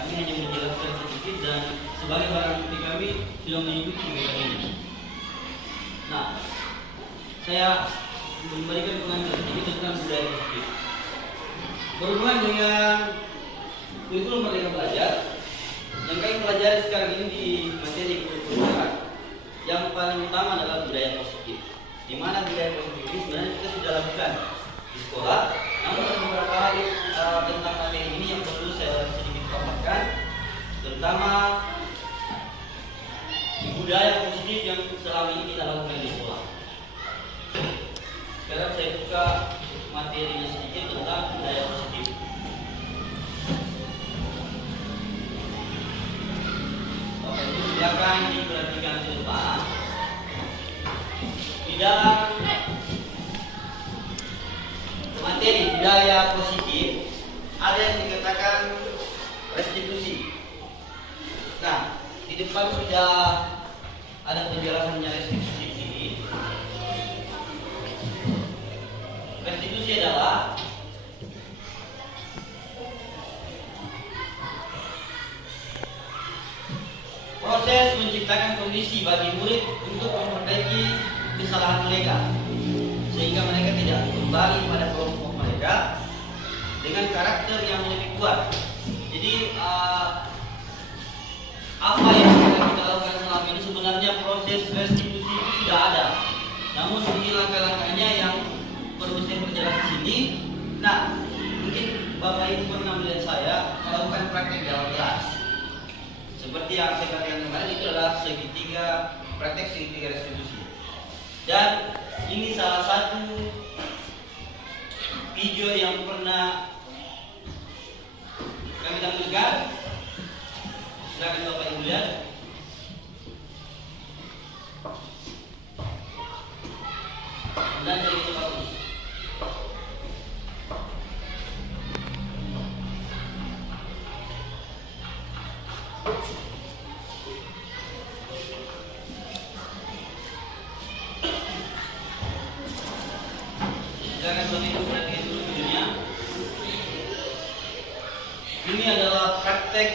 Kami hanya menjelaskan sedikit dan sebagai barang bukti kami sudah mengikuti kegiatan ini. Nah, saya memberikan pengantar sedikit tentang budaya positif. Berhubungan dengan kurikulum Merdeka Belajar yang kami pelajari sekarang ini di materi kurikulum, yang paling utama adalah budaya positif. Di mana budaya positif ini sebenarnya kita sudah lakukan di sekolah, namun ada beberapa hal tentang materi ini yang perlu saya sedikit paparkan, terutama di budaya positif yang selama ini kita lakukan di sekolah. Sekarang saya buka materinya sedikit tentang budaya positif. Bapak Ibu silakan diperhatikan di depan. Di dalam materi budaya positif ada yang dikatakan restitusi. Nah, di depan sudah ada penjelasannya restitusi ini. Restitusi adalah proses menciptakan kondisi bagi murid untuk memperbaiki kesalahan mereka, sehingga mereka tidak kembali pada kelompok mereka dengan karakter yang lebih kuat. Jadi apa yang kita lakukan selama ini sebenarnya proses restitusi itu sudah ada. Namun ini langkah-langkahnya yang perlu saya perjelas di sini. Nah, mungkin Bapak Ibu pernah melihat saya melakukan praktek dalam kelas. Seperti yang saya katakan kemarin, itu adalah segitiga, praktek segitiga restitusi. Dan ini salah satu video yang pernah kami tampilkan. Silakan Bapak Ibu lihat. Dan jadi itu bagus. Silakan Bapak Ibu perhatikan dulu videonya. Ini adalah praktek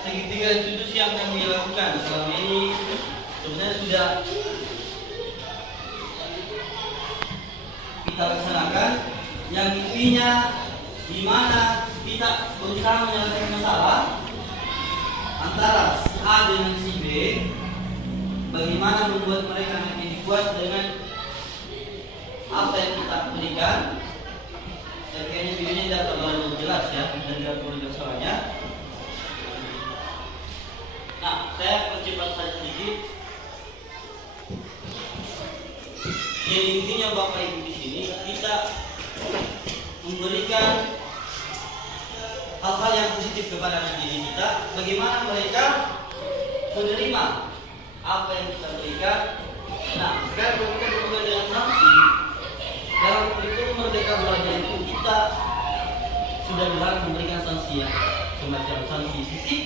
segitiga restitusi yang kami lakukan selama ini. Sebenarnya sudah kita laksanakan, yang intinya di mana kita berusaha menyelesaikan masalah antara si A dengan si B, bagaimana membuat mereka menjadi puas dengan apa yang kita berikan. Dan kayaknya videonya tidak terlalu jelas ya, dan tidak perlu jelaskannya. Nah, saya percepat saja sedikit. Jadi intinya Bapak Ibu di sini kita memberikan hal-hal yang positif kepada anak didik kita, bagaimana mereka menerima apa yang kita berikan. Nah, sekarang berhubungan dengan sanksi. Dalam kurikulum Merdeka Belajar itu kita sudah dilarang memberikan sanksi ya, semacam sanksi fisik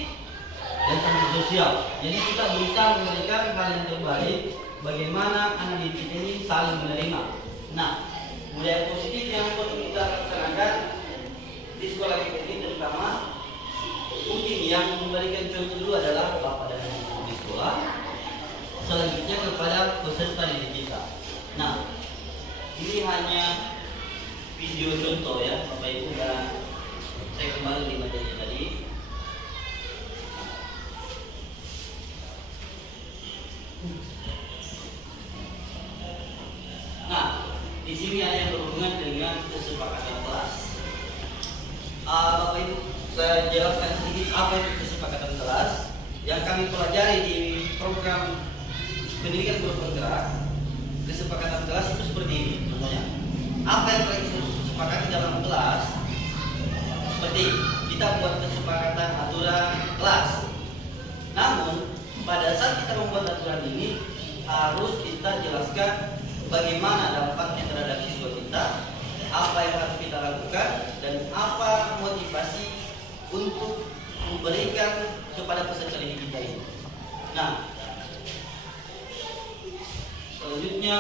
dan sanksi sosial. Jadi kita berusaha memberikan hal yang terbaik, bagaimana anak didik kita ini saling menerima. Nah, budaya positif yang perlu kita laksanakan di sekolah kita ini, terutama mungkin yang memberikan contoh dulu adalah bapak dan ibu di sekolah, selanjutnya kepada peserta didik kita. Nah, ini hanya video contoh ya Bapak Ibu, dan saya kembali di materi tadi. Nah, di sini ada yang berhubungan dengan kesepakatan kelas. Bapak Ibu, saya jelaskan sedikit apa itu kesepakatan kelas yang kami pelajari di program pendidikan bergerak. Kesepakatan kelas itu seperti ini contohnya. Apa yang telah kita sepakati dalam kelas, seperti kita buat kesepakatan aturan kelas. Namun pada saat kita membuat aturan ini harus kita jelaskan bagaimana dampaknya terhadap siswa kita, apa yang harus kita lakukan, dan apa motivasi untuk memberikan kepada peserta didik kita ini. Nah, selanjutnya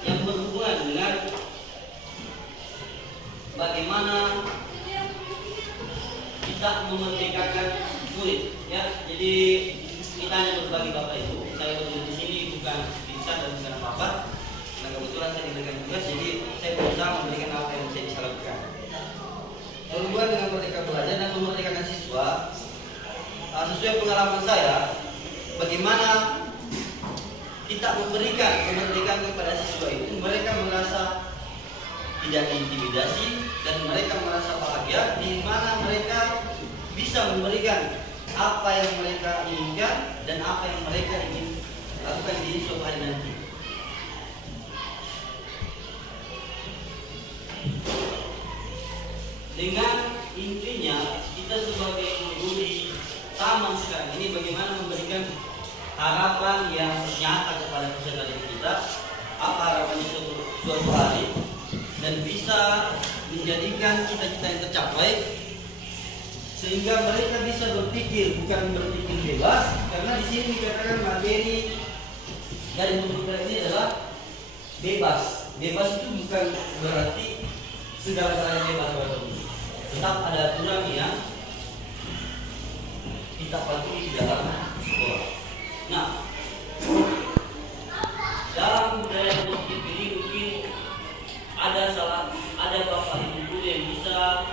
yang berhubungan dengan bagaimana tidak memerdekakan murid. Ya, jadi kita hanya berbagi bapak ibu. Saya berdiri di sini bukan pingsan dan bukan apa-apa. Karena kebetulan saya diberikan tugas, jadi saya berusaha memberikan apa yang saya bisa lakukan. Berhubungan dengan merdeka belajar dan memerdekakan siswa, sesuai pengalaman saya, bagaimana kita memberikan kemerdekaan kepada siswa itu, mereka merasa tidak diintimidasi dan mereka merasa bahagia, di mana mereka bisa memberikan apa yang mereka inginkan dan apa yang mereka ingin lakukan di suatu hari nanti. Dengan intinya kita sebagai guru di taman sekarang ini bagaimana memberikan harapan yang nyata kepada peserta didik kita, apa harapannya suatu hari, dan bisa menjadikan cita-cita yang tercapai, sehingga mereka bisa berpikir bukan berpikir bebas, karena di sini dikatakan materi dari pembelajaran ini adalah bebas. Bebas itu bukan berarti segala-galanya bebas, tetap ada aturan yang kita patuhi di dalam sekolah. Nah, dalam budaya positif ini mungkin ada bapak ibu yang bisa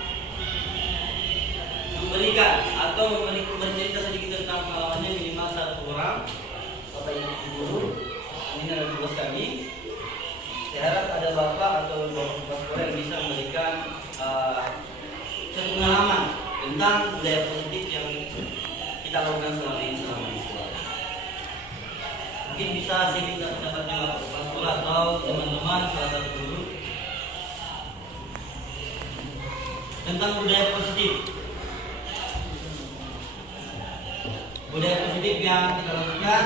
memberikan atau bercerita sedikit tentang pengalamannya, minimal satu orang bapak ibu guru. Ini adalah tugas kami. Saya harap ada bapak atau bapak sekolah yang bisa memberikan satu pengalaman tentang budaya positif yang kita lakukan selama ini sekolah. Mungkin bisa sedikit pendapatnya bapak sekolah atau teman-teman salah satu guru tentang budaya positif. Budaya positif yang kita lakukan.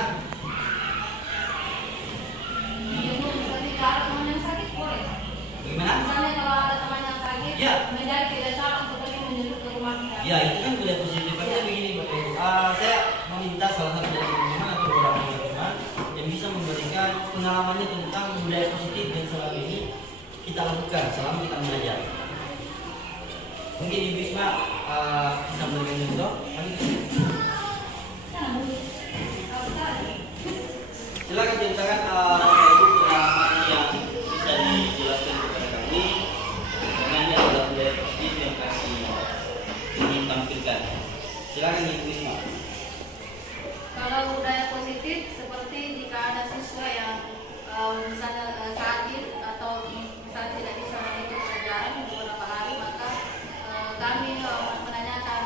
Gimana? Misalnya kalau ada teman yang sakit, ya, menjadi tidak salah untuk pergi menyuruh ke rumah kita. Ya, itu kan budaya positif. Karena begini bapak ibu, saya meminta salah satu dari teman atau beberapa teman yang bisa memberikan pengalamannya tentang budaya positif yang selama ini kita lakukan selama kita mengajar. Mungkin Ibu Isma bisa memberikan contoh. Silakan ceritakan Ibu pengalaman yang bisa dijelaskan kepada kami. Karena ini adalah budaya positif yang kami ingin tampilkan. Silakan Ibu Isma. Kalau budaya positif seperti jika ada siswa yang misalnya sakit atau misalnya tidak bisa mengikuti pelajaran beberapa hari, maka kami menanyakan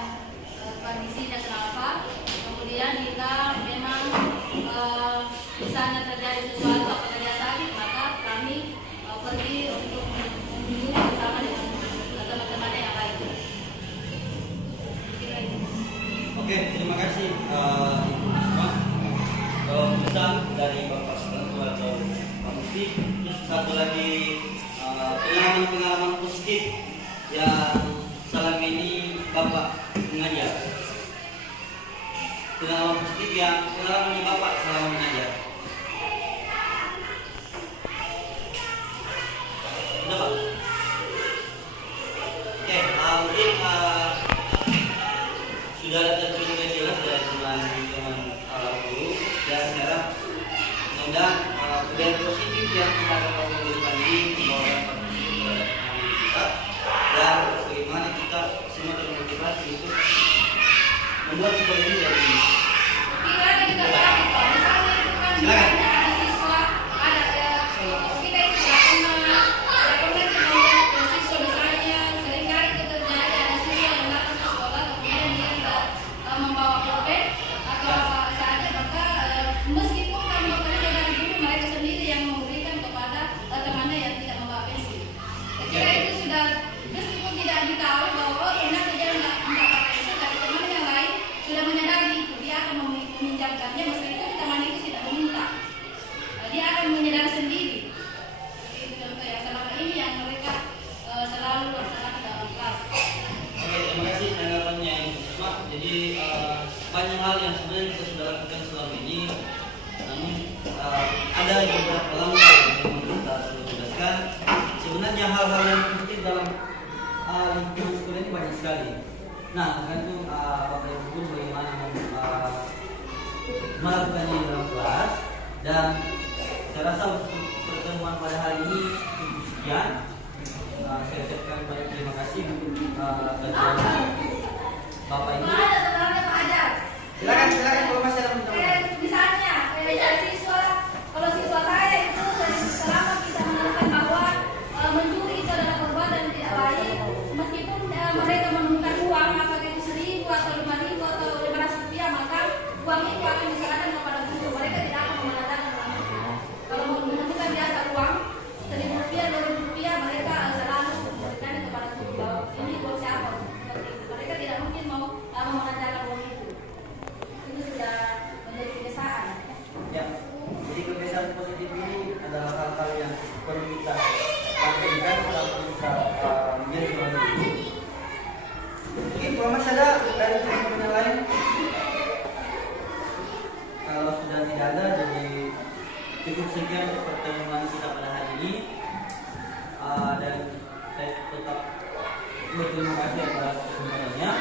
kondisinya kenapa. Kemudian jika memang misalnya terjadi sesuatu apakah dia sakit, maka kami pergi untuk mengunjungi bersama dengan teman-teman yang lain. Oke, terima kasih Ibu Isma. Pesan dari Bapak Sekolah atau Pak Mufti. Satu lagi pengalaman-pengalaman positif yang selama ini Bapak mengajar. Pengalaman positif yang pengalamannya Bapak selama mengajar. Sudah Pak? Oke, mungkin sudah ada terjadi jelas dari teman-teman guru, dan sekarang mudah-mudahan budaya positif yang kita akan lakukan di depan ini membawa partisipasi terhadap kami kita, dan bagaimana kita semua termotivasi untuk membuat sekolah ini dari ini. Silakan. Jadi banyak hal yang sebenarnya kita sudah lakukan selama ini, namun ada beberapa langkah yang kita perlu jelaskan. Sebenarnya hal-hal yang penting dalam lingkungan sekolah ini banyak sekali. Nah, tergantung Bapak Ibu pun bagaimana melakukannya di dalam kelas. Dan saya rasa untuk pertemuan pada hari ini cukup sekian. Saya ucapkan banyak terima kasih untuk kajian Bapak Ibu. Silakan kalau masih ada pertanyaan. Misalnya, siswa, kalau siswa saya itu selama kita menemukan bahwa mencuri itu adalah perbuatan yang tidak baik, meskipun mereka menemukan uang, apakah itu 1.000 atau 5.000 atau 500 rupiah, maka uang itu akan diserahkan kepada guru. Mereka tidak akan menandakan uang itu. Kalau menemukan biasa uang 1.000 rupiah, 2.000 rupiah, mereka selalu memberikan kepada guru bahwa ini uang siapa. Seperti itu. Mereka tidak mungkin mau menandakan uang itu. Itu sudah menjadi kebiasaan. Ya, jadi kebiasaan positif ini adalah hal-hal yang perlu kita lakukan dalam kita menjadi seorang guru. Mungkin kalau masih ada dari teman-teman yang lain, kalau sudah tidak ada, jadi cukup sekian untuk pertemuan kita pada hari ini. Dan saya tetap berterima kasih atas kesempatannya.